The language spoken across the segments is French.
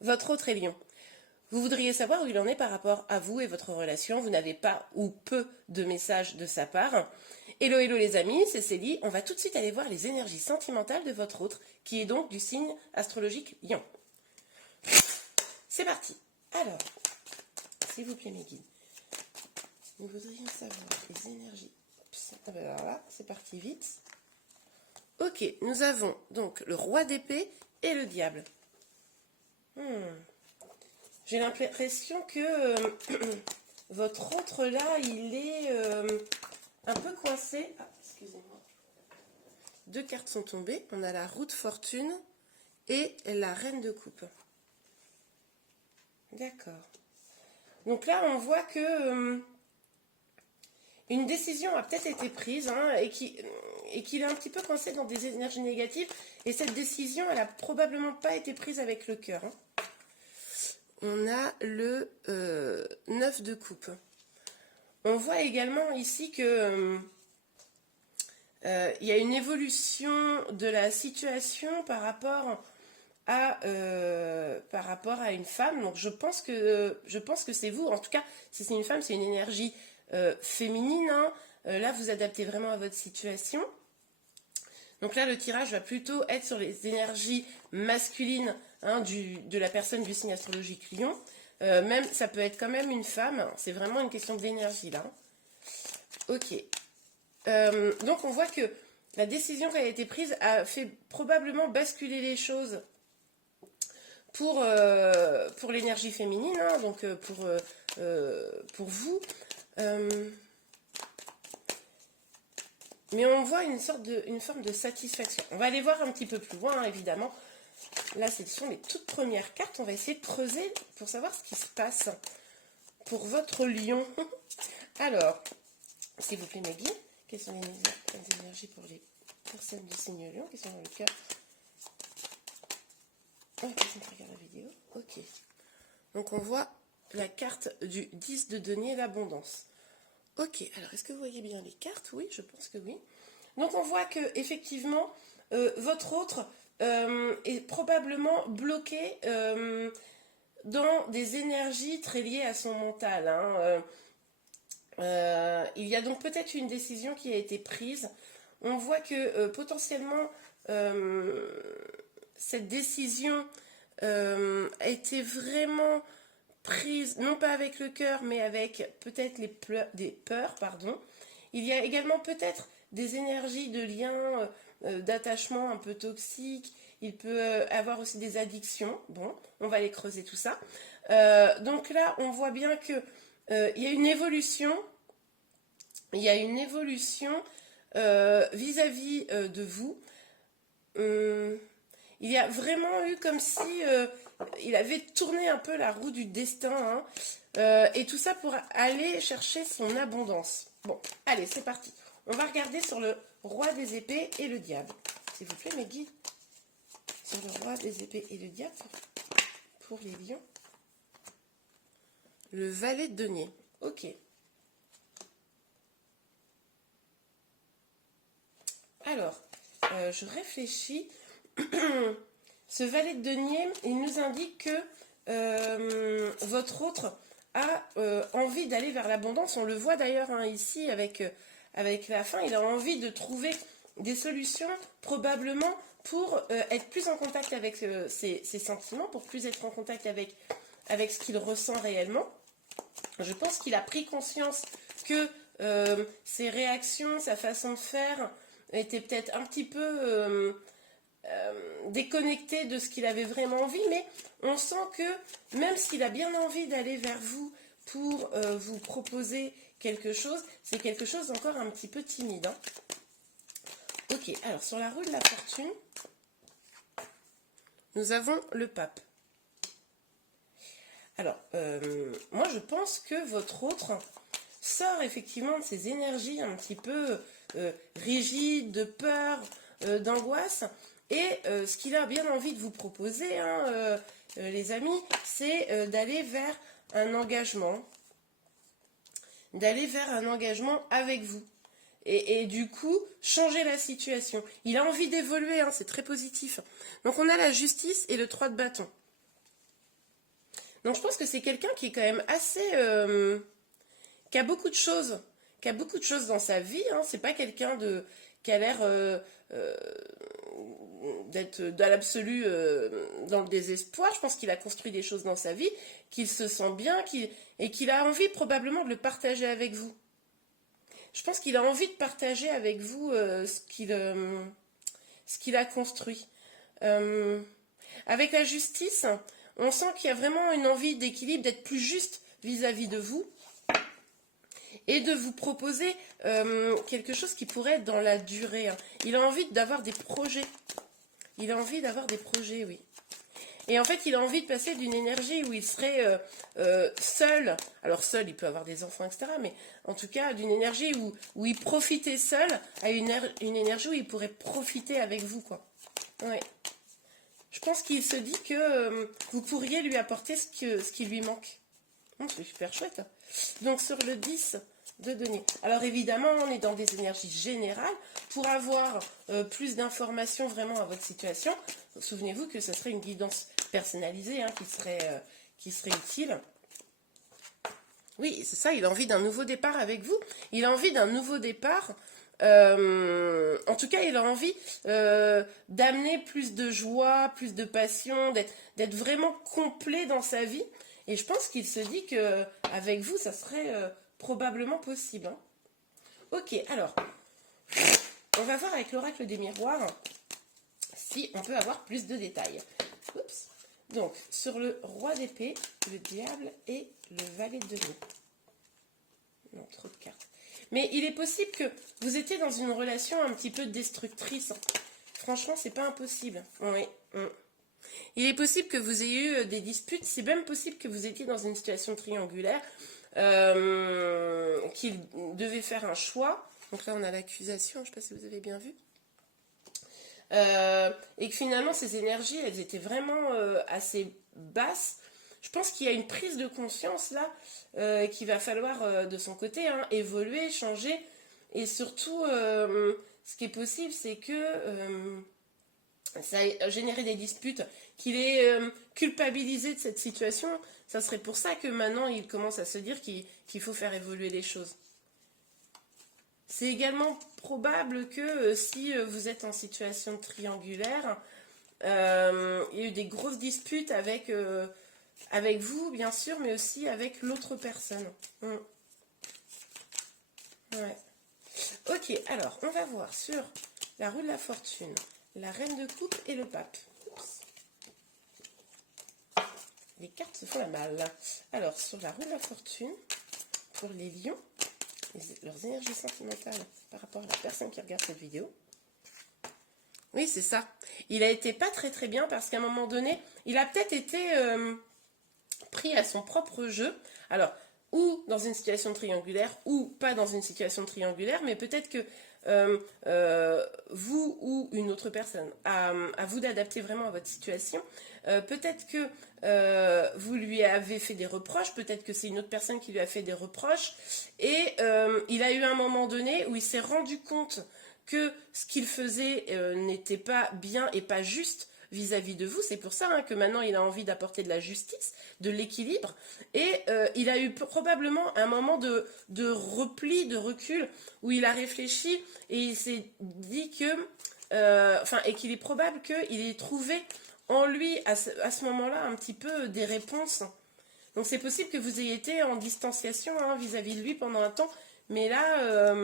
Votre autre est Lion. Vous voudriez savoir où il en est par rapport à vous et votre relation. Vous n'avez pas ou peu de messages de sa part. Hello, hello les amis, c'est Célie. On va tout de suite aller voir les énergies sentimentales de votre autre, qui est donc du signe astrologique Lion. C'est parti. Alors, s'il vous plaît mes guides, nous voudrions savoir les énergies. Alors là, c'est parti vite. Ok, nous avons donc le roi d'épée et le diable. J'ai l'impression que votre autre là, il est un peu coincé. Ah, excusez-moi. Deux cartes sont tombées. On a la roue de fortune et la reine de coupe. D'accord. Donc là, on voit que une décision a peut-être été prise et qu'il est un petit peu coincé dans des énergies négatives. Et cette décision, elle n'a probablement pas été prise avec le cœur. On a le 9 de coupe. On voit également ici que il y a une évolution de la situation par rapport à une femme. Donc je pense que c'est vous. En tout cas, si c'est une femme, c'est une énergie féminine. Là, vous adaptez vraiment à votre situation. Donc là, le tirage va plutôt être sur les énergies masculines de la personne du signe astrologique Lion. Même, ça peut être quand même une femme. C'est vraiment une question d'énergie là. Ok. Donc on voit que la décision qui a été prise a fait probablement basculer les choses pour l'énergie féminine, donc pour vous. Mais on voit une forme de satisfaction. On va aller voir un petit peu plus loin, évidemment. Là, ce sont les toutes premières cartes. On va essayer de creuser pour savoir ce qui se passe pour votre lion. Alors, s'il vous plaît, Maggie, quelles sont les énergies pour les personnes du signe lion qui sont dans le cœur? Oh, personne qui regarde la vidéo. Ok. Donc, on voit la carte du 10 de denier, l'abondance. Ok, alors est-ce que vous voyez bien les cartes? Oui, je pense que oui. Donc on voit que effectivement, votre autre est probablement bloqué dans des énergies très liées à son mental. Il y a donc peut-être une décision qui a été prise. On voit que potentiellement cette décision a été vraiment prise, non pas avec le cœur, mais avec peut-être des peurs, pardon. Il y a également peut-être des énergies de liens, d'attachement un peu toxiques. Il peut avoir aussi des addictions. Bon, on va aller creuser tout ça. Donc là, on voit bien que il y a une évolution. Il y a une évolution vis-à-vis de vous. Il y a vraiment eu comme si il avait tourné un peu la roue du destin, et tout ça pour aller chercher son abondance. Bon, allez, c'est parti. On va regarder sur le roi des épées et le diable. S'il vous plaît, mes guides. Sur le roi des épées et le diable pour les lions. Le valet de denier. Ok. Alors, je réfléchis. Ce valet de denier, il nous indique que votre autre a envie d'aller vers l'abondance. On le voit d'ailleurs ici avec la fin. Il a envie de trouver des solutions probablement pour être plus en contact avec ses sentiments, pour plus être en contact avec ce qu'il ressent réellement. Je pense qu'il a pris conscience que ses réactions, sa façon de faire était peut-être un petit peu déconnecté de ce qu'il avait vraiment envie, mais on sent que même s'il a bien envie d'aller vers vous pour vous proposer quelque chose, c'est quelque chose d'encore un petit peu timide. Ok, alors sur la roue de la fortune, nous avons le pape. Alors, moi je pense que votre autre sort effectivement de ces énergies un petit peu rigides, de peur, d'angoisse. Et ce qu'il a bien envie de vous proposer, les amis, c'est d'aller vers un engagement. D'aller vers un engagement avec vous. Et du coup, changer la situation. Il a envie d'évoluer, c'est très positif. Donc on a la justice et le 3 de bâton. Donc je pense que c'est quelqu'un qui est quand même assez... qui a beaucoup de choses. Qui a beaucoup de choses dans sa vie. Hein. C'est pas quelqu'un qui a l'air d'être dans l'absolu dans le désespoir. Je pense qu'il a construit des choses dans sa vie, qu'il se sent bien, et qu'il a envie probablement de le partager avec vous. Je pense qu'il a envie de partager avec vous ce qu'il a construit. Avec la justice, on sent qu'il y a vraiment une envie d'équilibre, d'être plus juste vis-à-vis de vous et de vous proposer quelque chose qui pourrait être dans la durée. Hein. Il a envie d'avoir des projets. Il a envie d'avoir des projets, oui. Et en fait, il a envie de passer d'une énergie où il serait seul. Alors seul, il peut avoir des enfants, etc. Mais en tout cas, d'une énergie où il profitait seul à une énergie où il pourrait profiter avec vous, quoi. Ouais. Je pense qu'il se dit que vous pourriez lui apporter ce qui lui manque. C'est super chouette. Donc sur le 10 de denier. Alors évidemment, on est dans des énergies générales. Pour avoir plus d'informations vraiment à votre situation, souvenez-vous que ce serait une guidance personnalisée hein, qui serait utile. Oui, c'est ça, il a envie d'un nouveau départ avec vous. Il a envie d'un nouveau départ. En tout cas, il a envie d'amener plus de joie, plus de passion, d'être vraiment complet dans sa vie. Et je pense qu'il se dit qu'avec vous, ça serait probablement possible. Hein. Ok, alors, on va voir avec l'oracle des miroirs si on peut avoir plus de détails. Oups. Donc, sur le roi d'épée, le diable et le valet de denier. Non, trop de cartes. Mais il est possible que vous étiez dans une relation un petit peu destructrice. Franchement, c'est pas impossible. Oui. Il est possible que vous ayez eu des disputes. C'est même possible que vous étiez dans une situation triangulaire, qu'il devait faire un choix. Donc là, on a l'accusation. Je ne sais pas si vous avez bien vu. Et que finalement, ces énergies, elles étaient vraiment assez basses. Je pense qu'il y a une prise de conscience là qu'il va falloir de son côté hein, évoluer, changer. Et surtout, ce qui est possible, c'est que ça a généré des disputes, qu'il est culpabilisé de cette situation. Ça serait pour ça que maintenant, il commence à se dire qu'il faut faire évoluer les choses. C'est également probable que si vous êtes en situation triangulaire, il y a eu des grosses disputes avec vous, bien sûr, mais aussi avec l'autre personne. Ouais. Ok, alors, on va voir sur la roue de la fortune, la reine de coupe et le pape. Oups. Les cartes se font la malle. Alors, sur la roue de la fortune, pour les lions, leurs énergies sentimentales par rapport à la personne qui regarde cette vidéo. Oui, c'est ça. Il a été pas très très bien parce qu'à un moment donné, il a peut-être été pris à son propre jeu. Alors, ou dans une situation triangulaire, ou pas dans une situation triangulaire, mais peut-être que vous ou une autre personne, à vous d'adapter vraiment à votre situation. Peut-être que vous lui avez fait des reproches, peut-être que c'est une autre personne qui lui a fait des reproches, et il a eu un moment donné où il s'est rendu compte que ce qu'il faisait n'était pas bien et pas juste vis-à-vis de vous. C'est pour ça hein, que maintenant il a envie d'apporter de la justice, de l'équilibre, et il a eu probablement un moment de repli, de recul, où il a réfléchi et il s'est dit que, et qu'il est probable qu'il ait trouvé en lui à ce moment-là un petit peu des réponses. Donc c'est possible que vous ayez été en distanciation hein, vis-à-vis de lui pendant un temps, mais là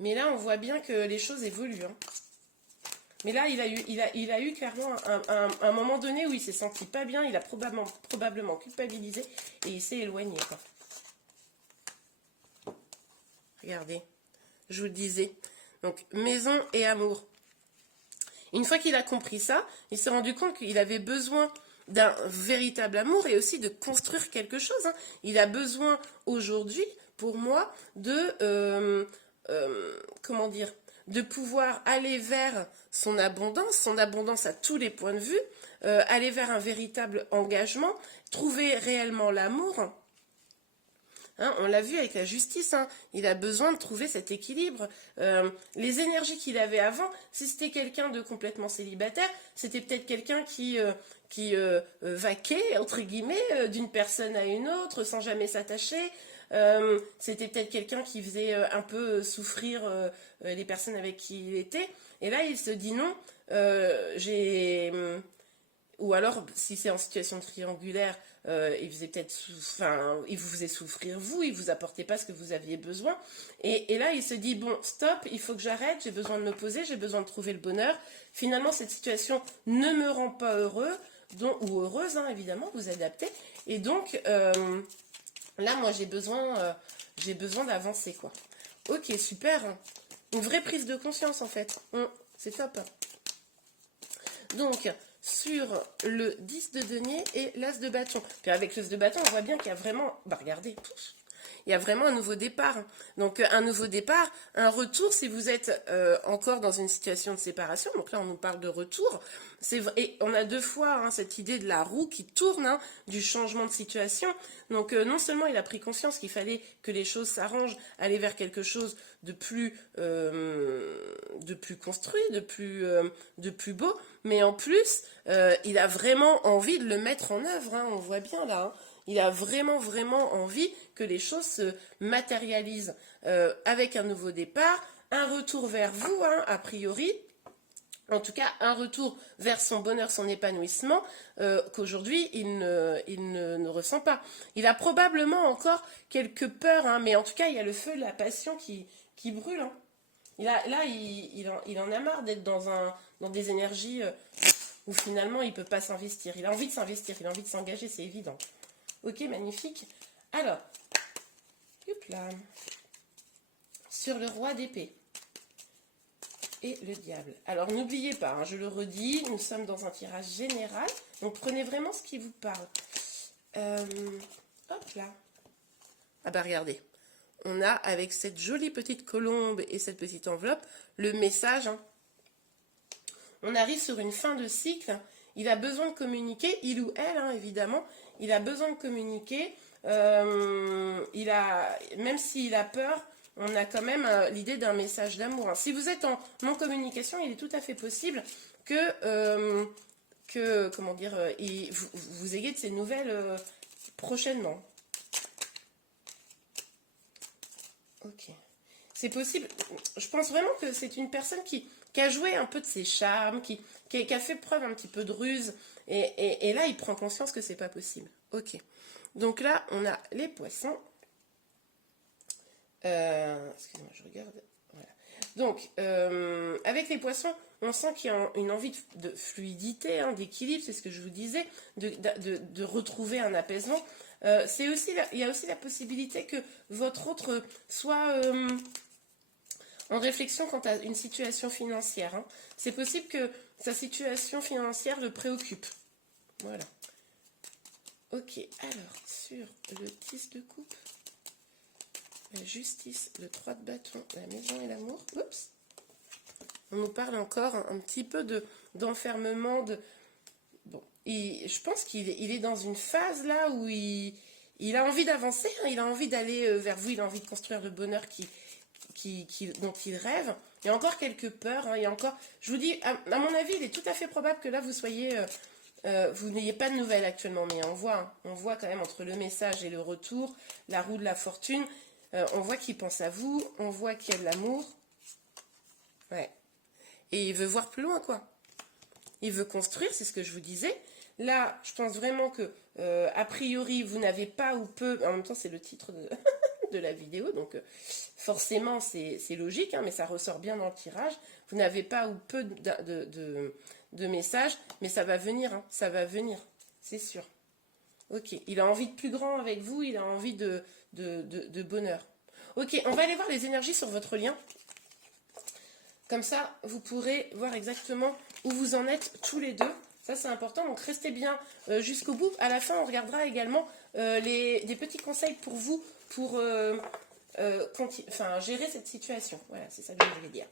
on voit bien que les choses évoluent. Hein. Mais là, il a eu clairement un moment donné où il s'est senti pas bien, il a probablement culpabilisé et il s'est éloigné. Quoi. Regardez, je vous le disais. Donc, maison et amour. Une fois qu'il a compris ça, il s'est rendu compte qu'il avait besoin d'un véritable amour et aussi de construire quelque chose. Hein. Il a besoin aujourd'hui, pour moi, de pouvoir aller vers son abondance à tous les points de vue, aller vers un véritable engagement, trouver réellement l'amour. Hein, on l'a vu avec la justice, hein, il a besoin de trouver cet équilibre. Les énergies qu'il avait avant, si c'était quelqu'un de complètement célibataire, c'était peut-être quelqu'un qui vaquait, entre guillemets, d'une personne à une autre sans jamais s'attacher. C'était peut-être quelqu'un qui faisait un peu souffrir les personnes avec qui il était. Et là, il se dit non, j'ai... Ou alors, si c'est en situation triangulaire, il faisait peut-être, enfin, il vous faisait souffrir vous, il vous apportait pas ce que vous aviez besoin. Et là, il se dit bon, stop, il faut que j'arrête, j'ai besoin de me poser, j'ai besoin de trouver le bonheur. Finalement, cette situation ne me rend pas heureux, ou heureuse, hein, évidemment, vous adaptez. Et donc, là, moi, j'ai besoin d'avancer, quoi. Ok, super. Une vraie prise de conscience, en fait. C'est top. Donc, sur le 10 de denier et l'as de bâton. Puis avec l'as de bâton, on voit bien qu'il y a vraiment... Bah regardez, il y a vraiment un nouveau départ. Donc un nouveau départ, un retour si vous êtes encore dans une situation de séparation. Donc là, on nous parle de retour. Et on a deux fois hein, cette idée de la roue qui tourne, hein, du changement de situation. Donc non seulement il a pris conscience qu'il fallait que les choses s'arrangent, aller vers quelque chose de plus construit, de plus beau, mais en plus, il a vraiment envie de le mettre en œuvre, hein, on voit bien là. Hein. Il a vraiment, vraiment envie que les choses se matérialisent avec un nouveau départ, un retour vers vous, hein, a priori. En tout cas, un retour vers son bonheur, son épanouissement, qu'aujourd'hui, il ne ressent pas. Il a probablement encore quelques peurs, hein, mais en tout cas, il y a le feu de la passion qui brûle. Hein. Il en a marre d'être dans des énergies où finalement, il ne peut pas s'investir. Il a envie de s'investir, il a envie de s'engager, c'est évident. Ok, magnifique. Alors, hop là. Sur le roi d'épée. Et le diable. Alors n'oubliez pas, hein, je le redis, nous sommes dans un tirage général, donc prenez vraiment ce qui vous parle. Hop là. Ah bah regardez, on a avec cette jolie petite colombe et cette petite enveloppe, le message. Hein. On arrive sur une fin de cycle, il a besoin de communiquer, il ou elle hein, évidemment, il a besoin de communiquer, même s'il a peur, on a quand même l'idée d'un message d'amour. Hein. Si vous êtes en non-communication, il est tout à fait possible que comment dire, vous ayez de ces nouvelles prochainement. Ok. C'est possible. Je pense vraiment que c'est une personne qui a joué un peu de ses charmes, qui a fait preuve un petit peu de ruse. Et là, il prend conscience que c'est pas possible. Ok. Donc là, on a les poissons. Excusez-moi, je regarde. Voilà. Donc, avec les poissons, on sent qu'il y a une envie de fluidité, hein, d'équilibre, c'est ce que je vous disais, de retrouver un apaisement. Il y a aussi la possibilité que votre autre soit en réflexion quant à une situation financière. Hein. C'est possible que sa situation financière le préoccupe. Voilà. Ok, alors, sur le 10 de coupe, la justice, le 3 de bâton, la maison et l'amour. Oups. On nous parle encore un petit peu d'enfermement. Bon, je pense qu'il est dans une phase là où il a envie d'avancer, hein, il a envie d'aller vers vous, il a envie de construire le bonheur dont il rêve. Il y a encore quelques peurs, hein, il y a encore... Je vous dis, à mon avis, il est tout à fait probable que là, vous n'ayez pas de nouvelles actuellement, mais on voit quand même entre le message et le retour, la roue de la fortune, on voit qu'il pense à vous, on voit qu'il y a de l'amour. Ouais. Et il veut voir plus loin, quoi. Il veut construire, c'est ce que je vous disais. Là, je pense vraiment que, a priori, vous n'avez pas ou peu... En même temps, c'est le titre de la vidéo, donc forcément, c'est logique, hein, mais ça ressort bien dans le tirage. Vous n'avez pas ou peu de messages, mais ça va venir, hein, ça va venir, c'est sûr. Ok, il a envie de plus grand avec vous, il a envie de bonheur. Ok, on va aller voir les énergies sur votre lien. Comme ça, vous pourrez voir exactement où vous en êtes tous les deux. Ça, c'est important. Donc, restez bien jusqu'au bout. À la fin, on regardera également des petits conseils pour vous pour gérer cette situation. Voilà, c'est ça que je voulais dire.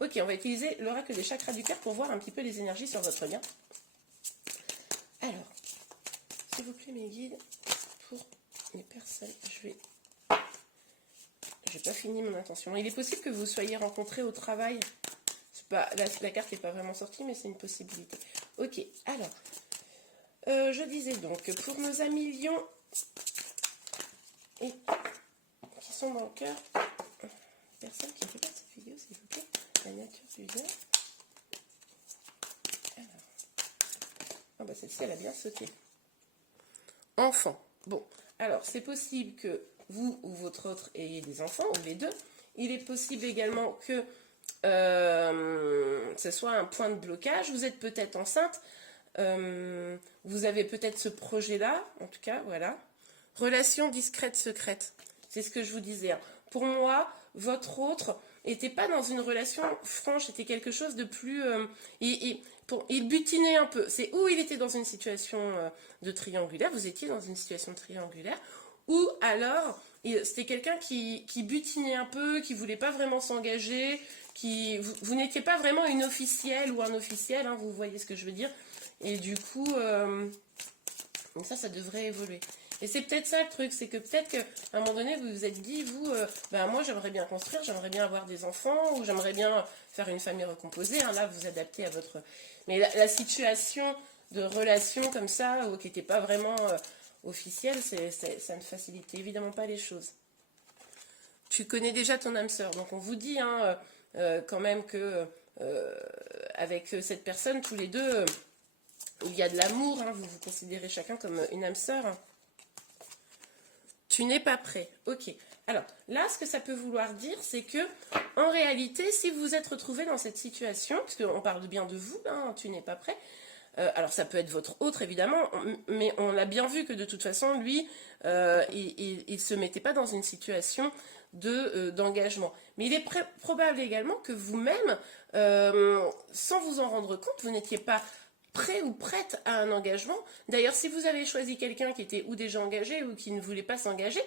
Ok, on va utiliser l'oracle des chakras du cœur pour voir un petit peu les énergies sur votre lien. Alors, s'il vous plaît, mes guides, pour les personnes, j'ai pas fini mon intention. Il est possible que vous soyez rencontrés au travail. Pas, la carte n'est pas vraiment sortie, mais c'est une possibilité. Ok, alors, je disais donc, pour nos amis lions, et qui sont dans le cœur, personne qui regarde cette vidéo, s'il vous plaît, la nature du lien. Alors, ah bah celle-ci, elle a bien sauté. Enfant. Bon, alors, c'est possible que vous ou votre autre ayez des enfants, ou les deux. Il est possible également que ce soit un point de blocage. Vous êtes peut-être enceinte. Vous avez peut-être ce projet-là, en tout cas, voilà. Relation discrète, secrète. C'est ce que je vous disais. Hein. Pour moi, votre autre n'était pas dans une relation franche, c'était quelque chose de plus... il butinait un peu. C'est où il était dans une situation de triangulaire, vous étiez dans une situation triangulaire, ou alors c'était quelqu'un qui butinait un peu, qui voulait pas vraiment s'engager, vous n'étiez pas vraiment une officielle ou un officiel, hein, vous voyez ce que je veux dire. Et du coup, ça devrait évoluer. Et c'est peut-être ça le truc, c'est que peut-être qu'à un moment donné, vous vous êtes dit, vous, moi j'aimerais bien construire, j'aimerais bien avoir des enfants, ou j'aimerais bien faire une famille recomposée, hein, là vous adaptez à votre... Mais la situation de relation comme ça, ou qui n'était pas vraiment officielle, ça ne facilite évidemment pas les choses. Tu connais déjà ton âme sœur, donc on vous dit hein, quand même que avec cette personne, tous les deux, il y a de l'amour, hein, vous vous considérez chacun comme une âme sœur. Hein. Tu n'es pas prêt. Ok. Alors, là, ce que ça peut vouloir dire, c'est que, en réalité, si vous vous êtes retrouvé dans cette situation, parce qu'on parle bien de vous, hein, tu n'es pas prêt, alors ça peut être votre autre, évidemment, mais on l'a bien vu que de toute façon, lui, il ne se mettait pas dans une situation d'engagement. Mais il est probable également que vous-même, sans vous en rendre compte, vous n'étiez pas prêt ou prête à un engagement. D'ailleurs, si vous avez choisi quelqu'un qui était ou déjà engagé ou qui ne voulait pas s'engager,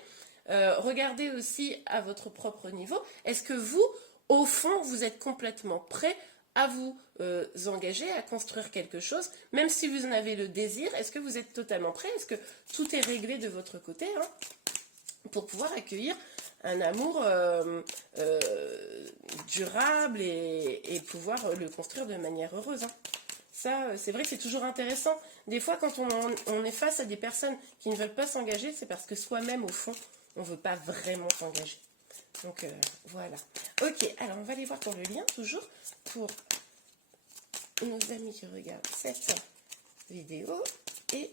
regardez aussi à votre propre niveau. Est-ce que vous, au fond, vous êtes complètement prêt à vous engager, à construire quelque chose, même si vous en avez le désir? Est-ce que vous êtes totalement prêt? Est-ce que tout est réglé de votre côté hein, pour pouvoir accueillir un amour durable et pouvoir le construire de manière heureuse hein. Ça, c'est vrai que c'est toujours intéressant. Des fois, quand on est face à des personnes qui ne veulent pas s'engager, c'est parce que soi-même, au fond, on ne veut pas vraiment s'engager. Donc, voilà. Ok, alors on va aller voir pour le lien, toujours, pour nos amis qui regardent cette vidéo et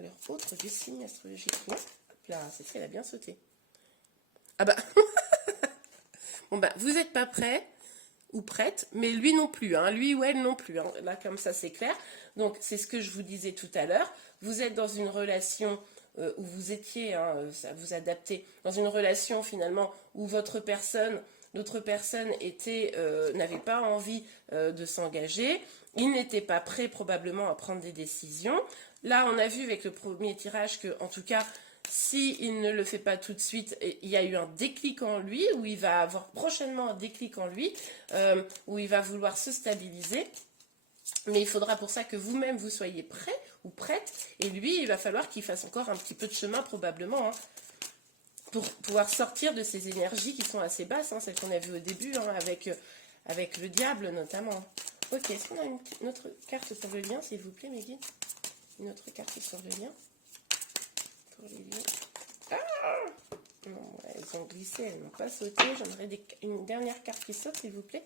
leur autre du signe astrologique. Hop là, c'est ça, elle a bien sauté. Ah bah, bon bah, vous n'êtes pas prêts ou prête, mais lui non plus, hein, lui ou elle non plus, hein. Là comme ça c'est clair, donc c'est ce que je vous disais tout à l'heure, vous êtes dans une relation où vous étiez, hein, ça vous adaptez, dans une relation finalement où l'autre personne n'avait pas envie de s'engager, il n'était pas prêt probablement à prendre des décisions, là on a vu avec le premier tirage que en tout cas, s'il ne le fait pas tout de suite, il y a eu un déclic en lui, ou il va avoir prochainement un déclic en lui, où il va vouloir se stabiliser. Mais il faudra pour ça que vous-même vous soyez prêt ou prête, et lui, il va falloir qu'il fasse encore un petit peu de chemin probablement, hein, pour pouvoir sortir de ces énergies qui sont assez basses, hein, celles qu'on a vues au début, hein, avec le diable notamment. Ok, est-ce qu'on a une autre carte sur le lien, s'il vous plaît, mes guides? Une autre carte sur le lien pour les liens. Ah non, elles ont glissé, elles n'ont pas sauté. J'aimerais une dernière carte qui saute, s'il vous plaît.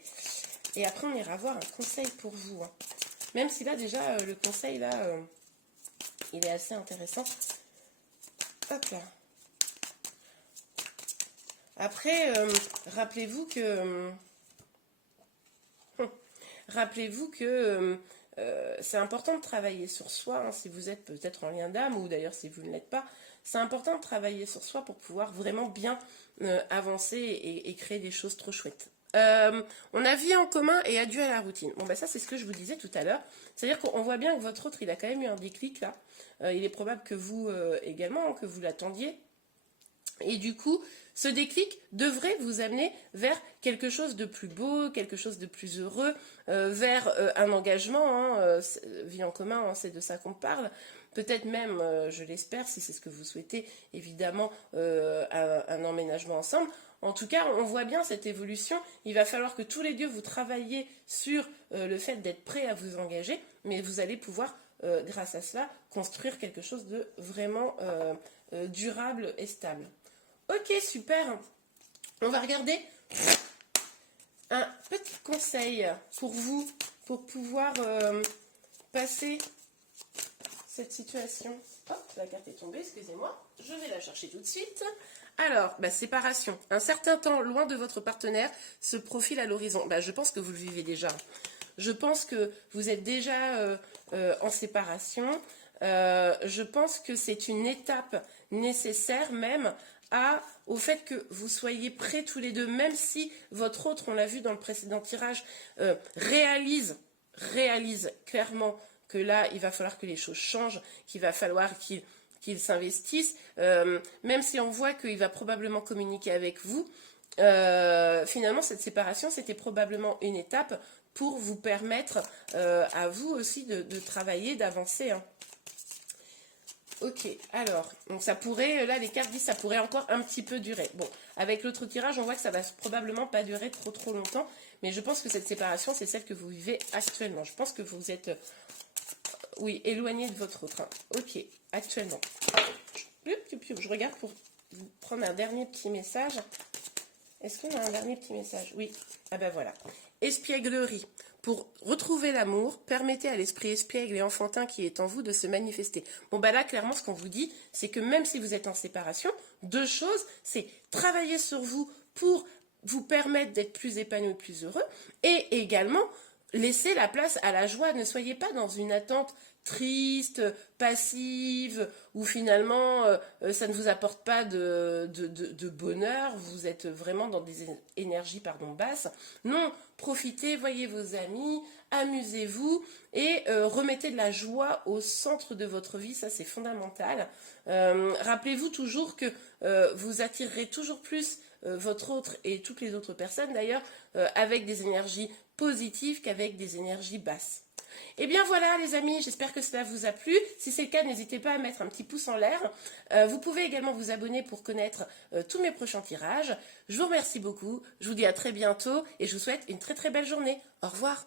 Et après, on ira voir un conseil pour vous. Hein. Même si là, déjà, le conseil, là, il est assez intéressant. Hop là. Après, rappelez-vous que... c'est important de travailler sur soi, hein, si vous êtes peut-être en lien d'âme, ou d'ailleurs si vous ne l'êtes pas, c'est important de travailler sur soi pour pouvoir vraiment bien avancer et créer des choses trop chouettes. On a vie en commun et adieu à la routine. Bon, bah ça, c'est ce que je vous disais tout à l'heure. C'est-à-dire qu'on voit bien que votre autre, il a quand même eu un déclic là. Il est probable que vous également, hein, que vous l'attendiez. Et du coup, ce déclic devrait vous amener vers quelque chose de plus beau, quelque chose de plus heureux, vers un engagement, hein, vie en commun, hein, c'est de ça qu'on parle. Peut-être même, je l'espère, si c'est ce que vous souhaitez, évidemment, un emménagement ensemble. En tout cas, on voit bien cette évolution. Il va falloir que tous les deux vous travailliez sur le fait d'être prêt à vous engager, mais vous allez pouvoir, grâce à cela, construire quelque chose de vraiment durable et stable. Ok, super. On va regarder un petit conseil pour vous, pour pouvoir passer cette situation. Hop, la carte est tombée, excusez-moi. Je vais la chercher tout de suite. Alors, séparation. Un certain temps loin de votre partenaire se profile à l'horizon. Je pense que vous le vivez déjà. Je pense que vous êtes déjà en séparation. Je pense que c'est une étape nécessaire même au fait que vous soyez prêts tous les deux, même si votre autre, on l'a vu dans le précédent tirage, réalise clairement que là, il va falloir que les choses changent, qu'il va falloir qu'il s'investisse, même si on voit qu'il va probablement communiquer avec vous. Finalement, cette séparation, c'était probablement une étape pour vous permettre à vous aussi de travailler, d'avancer, hein. Ok, alors, donc ça pourrait, là les cartes disent ça pourrait encore un petit peu durer. Bon, avec l'autre tirage, on voit que ça va probablement pas durer trop longtemps, mais je pense que cette séparation, c'est celle que vous vivez actuellement. Je pense que vous êtes, oui, éloigné de votre autre, hein. Ok, actuellement. Je regarde pour vous prendre un dernier petit message. Est-ce qu'on a un dernier petit message? Oui, ah ben voilà. Espièglerie. Pour retrouver l'amour, permettez à l'esprit espiègle et enfantin qui est en vous de se manifester. Bon, là, clairement, ce qu'on vous dit, c'est que même si vous êtes en séparation, deux choses, c'est travailler sur vous pour vous permettre d'être plus épanoui, plus heureux, et également laisser la place à la joie. Ne soyez pas dans une attente triste, passive, où finalement ça ne vous apporte pas de bonheur, vous êtes vraiment dans des énergies basses. Non, profitez, voyez vos amis, amusez-vous et remettez de la joie au centre de votre vie, ça c'est fondamental. Rappelez-vous toujours que vous attirerez toujours plus votre autre et toutes les autres personnes d'ailleurs avec des énergies positives qu'avec des énergies basses. Et bien voilà les amis, j'espère que cela vous a plu. Si c'est le cas, n'hésitez pas à mettre un petit pouce en l'air. Vous pouvez également vous abonner pour connaître tous mes prochains tirages. Je vous remercie beaucoup, je vous dis à très bientôt et je vous souhaite une très très belle journée. Au revoir.